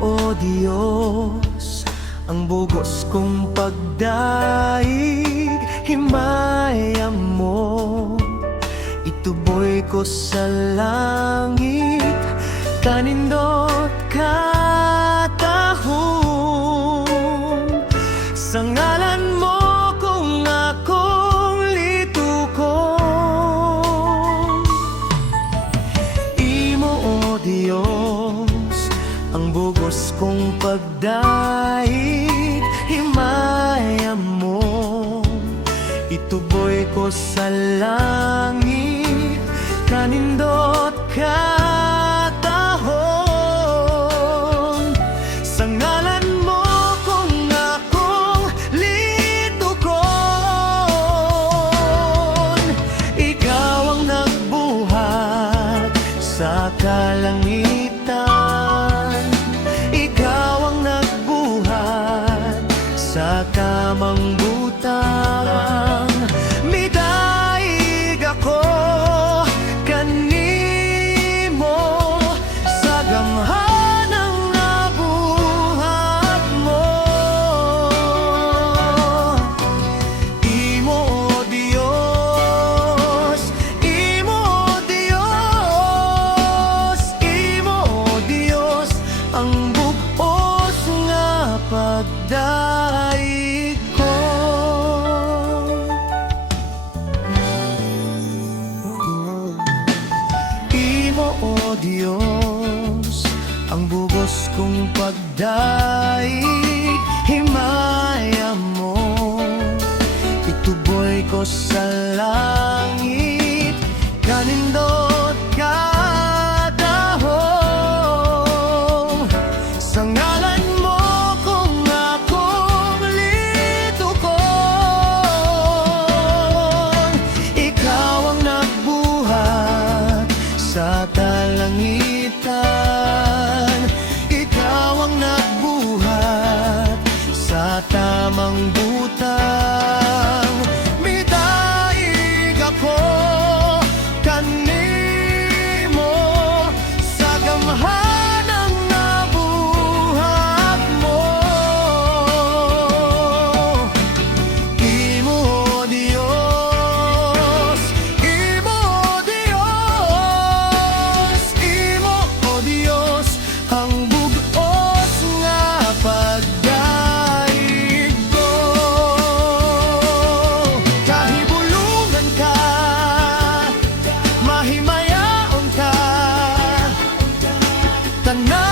o Diyos, ang bugos kong pagdaig, himaya mo. Ituboy ko sa langit, kanindot katahon. Sa ngalan mo kung akong litukon. Imo o Diyos, ang bugos kong pagdaig, himaya mo. Ituboy ko sa langit, kanindot katahon. Sa ngalan mo kung akong litukon. Ikaw ang nagbuhat sa kalangitan, ikaw ang nagbuhat sa tamang butang. Midaig ako kanimo sa gamhanang nabuhat mo. Imo o Diyos, imo o Diyos, imo o Diyos, ang bugos nga pagdaig ko. Imo o Diyos, ang bugos kong pagdaig, himaya mo. Ituboy ko sa langit, kanindot katahon. Sa ngalan mo kung akong litukon. Ikaw ang nagbuhat sa kalangitan, ikaw ang nagbuhat sa tamang butang. Midaig ako kanimo sa gamhanang nabuhat mo. Imo o Diyos, imo o Diyos, imo o Diyos, ang bugos nga pagdaig ko. Kahibulungan ka, mahimayaon ka, tanan